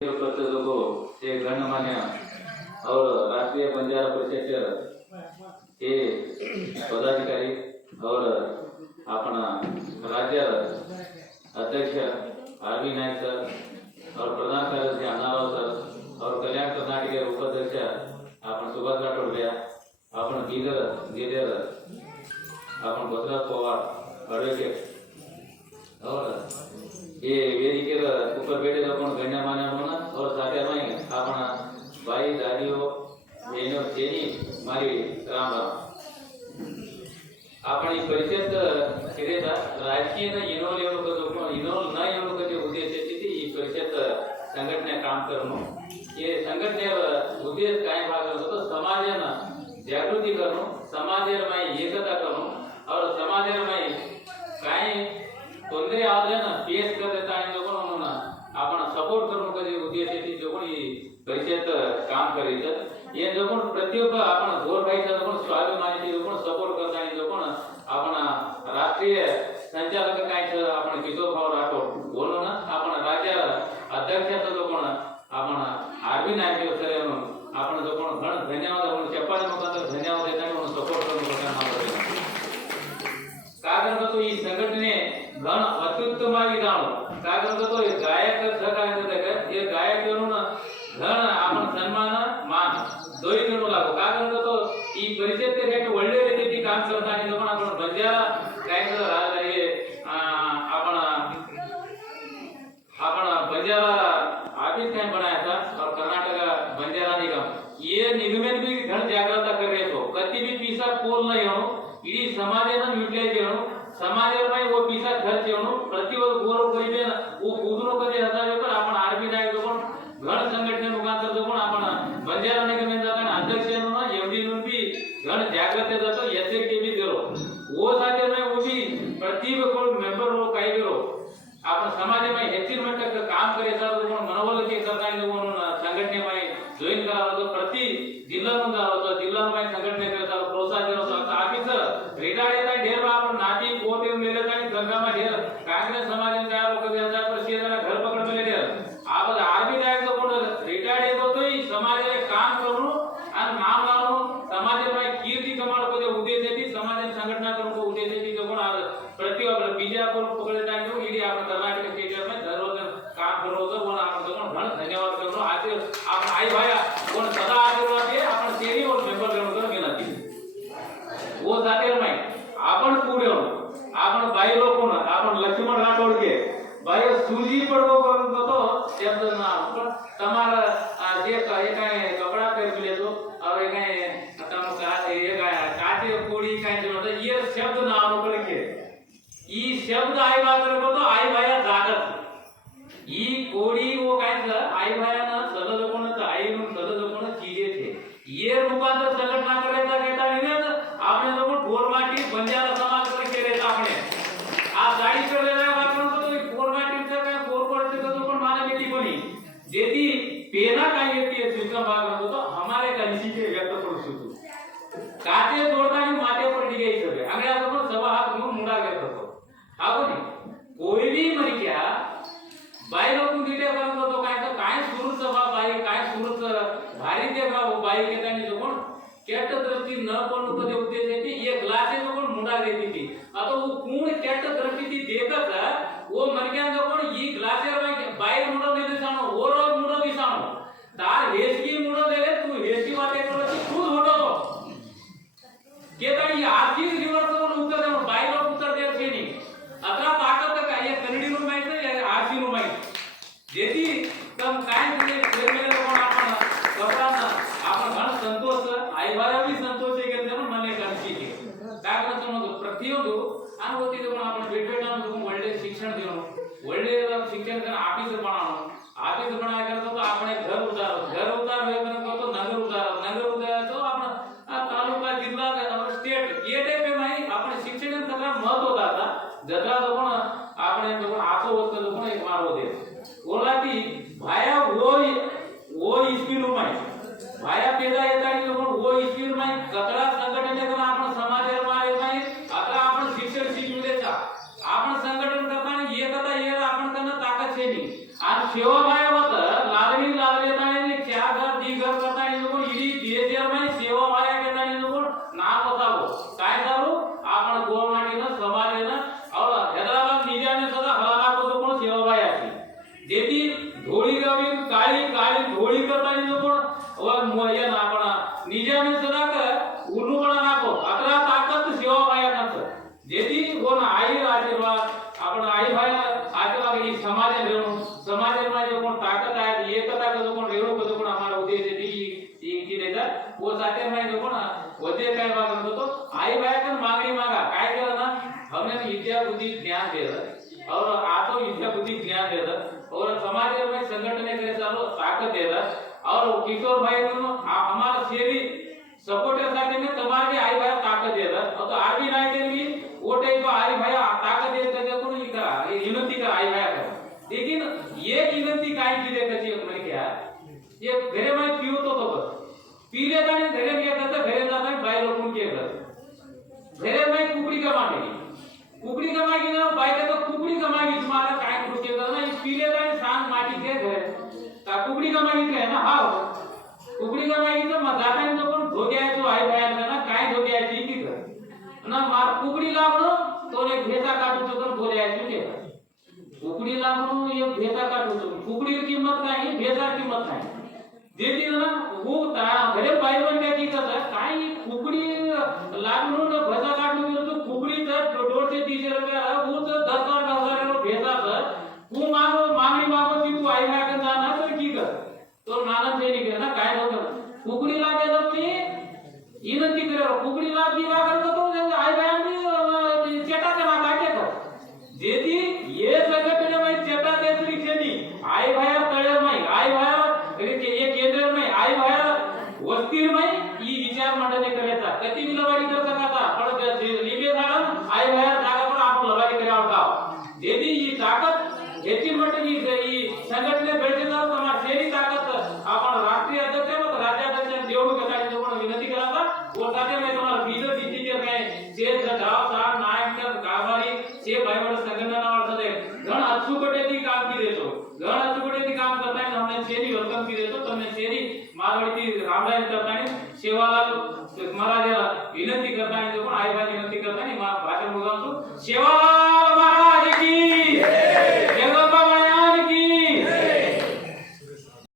ये गणमान्य और राष्ट्रीय बंजारा परिषद के पदाधिकारी और अपना राज्य अध्यक्ष आरवी नायक सर और प्रधान कार्यदर्शी अन्नाराव सर और कल्याण कर्नाटक के उपाध्यक्ष आपण सुभाष राठोड भैया आपण गीदर गेदेर आपण बसराज पवार एडवोकेट और ये वेदिके ऊपर बैठे अपन गण्यमान्य और साथ में अपना भाई दादियों बहनों चेनी मारी राम राम अपनी परिषद केलेला राजकीय इनोल न येणं उद्देशाची ही परिषद संघटना काम करणं हे संघटने उद्देश काय भाग होतो समाजानं जागृती करणं समाजामध्ये एकता करणं और समाजामध्ये काय तोंदरे आल्यानं पेश करता आणि लोकांना आपण सपोर्ट करून कधी उद्देशाची जो कोणी परिषद काम करायचं हे जो कोण प्रत्येक आपण जोर घ्यायचा जो कोण स्वाभिमानाची जो कोण सपोर्ट करता आणि जो कोण आपण राष्ट्रीय संचालक काय आपण किशोर भाऊ राठोड बोलू ना आपण राज्य अध्यक्षाचा जो कोण आपण आरवी नायक सर आपण जो कोण धन्यवाद म्हणून चप्पाळ्या मुखांतर धन्यवाद देताना म्हणून सपोर्ट करून लोकांना का करतो ही संघटने घण अत्युत्तम विधान का करतो गायक ये गायक म्हणून घण आपण सन्मान मान दोई करू लागो का करतो ही परिषद ते ಒಳ್ಳೆ ರೀತಿ काम करता आणि लोकांना आपण बंजारा काय हे आपण बंजारा ऑफिस काय बनाया था और कर्नाटक बंजारा निगम ये निगम में भी घण जागृता कर रहे हो कति भी पैसा पोल नहीं हो इडी समाजानं यूटिलाइज करणं समाजामध्ये वो पैसा खर्च करणं प्रतिवर्ष गौरव करीबे वो कूदनो कधी हसावे पण आपण आरबी नायक कोण घण संघटने मुखांतर जो कोण आपण बंजारा निगम में जाता अध्यक्ष म्हणून एमडी નું भी घण जागृत जातो याचे के भी करो वो साथे में वो भी प्रतिवर्ष कोण मेंबर हो काही करो आपण समाजामध्ये ಹೆಚ್ಚಿನ ಮಟ್ಟಕ್ಕೆ काम करायचा जो मनोबल के करता है म्हणून संघटनेमध्ये जॉइन करावं प्रति जिल्हा मध्ये जावं जिल्हामध्ये संघटने करता प्रोत्साहन देतो ऑफिसर रिटायर येता ढेर आपण नाती पोते मेले आणि संघामा ढेर कांग्रेस समाजन काय लोक त्यांचा प्रसिद्धना घर पकड मेले ढेर आपण आर्मी नायक कोण रिटायर येतो तो समाजाला काम करून आणि नाम लावून समाजाला कीर्ती कमावण्याचे उद्देशाची समाज संघटना करून उद्देशाची जो कोण प्रतिवर्ष बीजापुर पकडता येतो इडी आपण कर्नाटक स्टेट में दररोज काम करतो कोण आपण जो कोण धन्यवाद करतो आज आपण आई भाया कोण सदा आशीर्वाद दे आपण तेरी और मेंबर करून विनंती वो जाते नाही आपण पुढे आपण बाई लोक आपण लक्ष्मण राठोड के बाई सूजी पडवो करतो त्याचं नाव पण તમારા જે काय कपड़ा पहन लेतो और काय आता मग ये काय काटे कोडी काय म्हणतात ये शब्द नाव करके ई शब्द आई बात करतो आई भाया जागत ई कोडी वो काय आई भायाना सलद कोणच आई म्हणून सलद कोण चीजे थे ये रूपांतर संघटना करायचा घेता नाही આપણે લોકો ઢોરમાટી બંજારા સમાજ પર કેરે આપણે આ ગાડી ચડેલા વાપરતો તો ઢોરમાટી છે કે કોર્પોરેટ છે તો પણ માને બેટી બની જેથી પેના કાઈ येते सिस्टम भाग होतो तो हमारे कनिशी के व्यक्त करू शकतो काटे जोडतानी माथे पर डिगायचं आहे आंगळे आपण सभा हात घेऊन मुडा घेत होतो हा कोणी कोई भी मरी क्या बाई लोक नीटे करत होतो काय सुरू सभा बाई काय सुरू भारी ते बाई घेतानी जो कोण केट दृष्टी न पण उपदे उद्देशाची ये ग्लासे जो कोण मुडा देती थी आता वो कोण केट दृष्टी ती देखत वो मरग्या जो कोण ही ग्लासेर बाई मुडो ने दिसानो ओरो मुडो दिसानो तार हेसकी मुडो देले तू हेसकी वाटे करती खुद होतो के ताई आर्थिक रिवर्स करून उत्तर देऊ बाई लोक उत्तर देत नाही अकरा ताकद काय या कन्नडी नु माहित आहे आरसी नु माहित जेती तम काय म्हणजे प्रेमेले कोण आपण कपडाना आपण घण संतोष आई भाया भी संतोष आहे घेते ना मने कांची के काय करतो मग प्रतियोगी अनुभूती जो आपण भेटवेटान जो ಒಳ್ಳೆ शिक्षण देणं ಒಳ್ಳೆ शिक्षण करना ऑफिस बनाया करतो तो आपण घर उतार होय करतो नगर उतार तो आपण तालुका जिल्हा और स्टेट ये टाइप में आपण शिक्षण सगळं महत्व दाता जत्रा जो पण आपण जो पण आसो होत जो पण एक मारो दे ओला ती भाया वो ધોળી ગાવી કાળી કાળી ધોળી કરતાની જો પણ મોય ના પણ નિજામે સદાક ઉનુપણા નાખો અતરા તાકાત સેવા ભાયા કરતો જેથી કોણ આઈ આશીર્વાદ આપણ આઈ ભાઈ આશીર્વાદ એ સમાજે રેણુ સમાજમાં જો કોણ તાકાત આય એકતા કદો કોણ રેણુ કદો કોણ અમારો ઉદ્દેશ છે ઈ की देता वो साथे में जो कोण वजे काय वागत होतो आई भाया कन मागणी मागा काय केलं ना हमने विद्या बुद्धि ज्ञान दिलं और आतो विद्या बुद्धि ज्ञान दिलं और समाज में संगठन करे चालो ताकत दिलं और किशोर भाई नो हमारा शहरी सपोर्टर साथे में तुम्हारे आई भाया ताकत दिलं और तो आरबी नाय के लिए वो टाइप आई भाया ताकत देत ते कोण ही करा ये विनंती कर आई भाया कर लेकिन ये विनंती काय की दे कची म्हणे क्या ये घरे में पियो तो बस पीले का ने घरे में करता घरे जाता है बाय लोगों के घर घरे में कुकड़ी कमाएगी ना बाय का तो कुकड़ी कमाएगी तुम्हारा काय कुछ के ना इस पीले का सांग माटी के घर का कुकड़ी कमाएगी के ना हां कुकड़ी कमाएगी तो जाता है तो पण धोग्या जो आई भाया ना काय धोग्या ठीक की कर ना मार कुकड़ी लागनो तो ने भेसा काटू तो बोले आहे के कुकड़ी लागनो ये भेसा काटू तो कुकड़ी की कीमत काय है भेसा की कीमत काय देती ना वो घरे बाई बनल्या की कसं काय कुकड़ी लागनो ने भेसा काटू तो कुकड़ी तर 150 रुपया वो तो 10,000 भेसा तर तू मागणी मागो की तू आई भाया जाणार तर की कर तो नाना से नहीं ना काय होतं कुकड़ी लागे तर ते विनंती करे कुकड़ी लाग दी वागल तो आई भाया चेटा करा काटे कर जेती ये संघटना में चेटा देसरी छेनी आई भाया तळे में आई भाया ये केंद्र में आई भाया वस्ती में ई विचार मंडने करायचा कती लवाडी कर सकाता पण लिबे झाला आई भाया जागा पण आपण लवाडी करावं का जेती ही ताकद याची मंडळी ही संघटने बेळजेदार समाज सेरी ताकद आपण राष्ट्रीय अध्यक्ष व राज्याध्यक्ष निवडून घेताना जो पण विनंती कराता वो साथे में तुम्हाला बीजो डिस्ट्रिक्ट में जे गाव सार नायक गावारी से भाईवड संघटना वाळसदे घण अचूकटेથી કામગીરી દેતો ઘણ અચૂકટેથી કામ કરતા हमने सेरी वेलकम की देतो તમને सेरी मारवाडी रामराय करतानी सेवालाल महाराज विनंती करतानी जो पण आई भाई विनंती करतानी भाषण बोलतो सेवालाल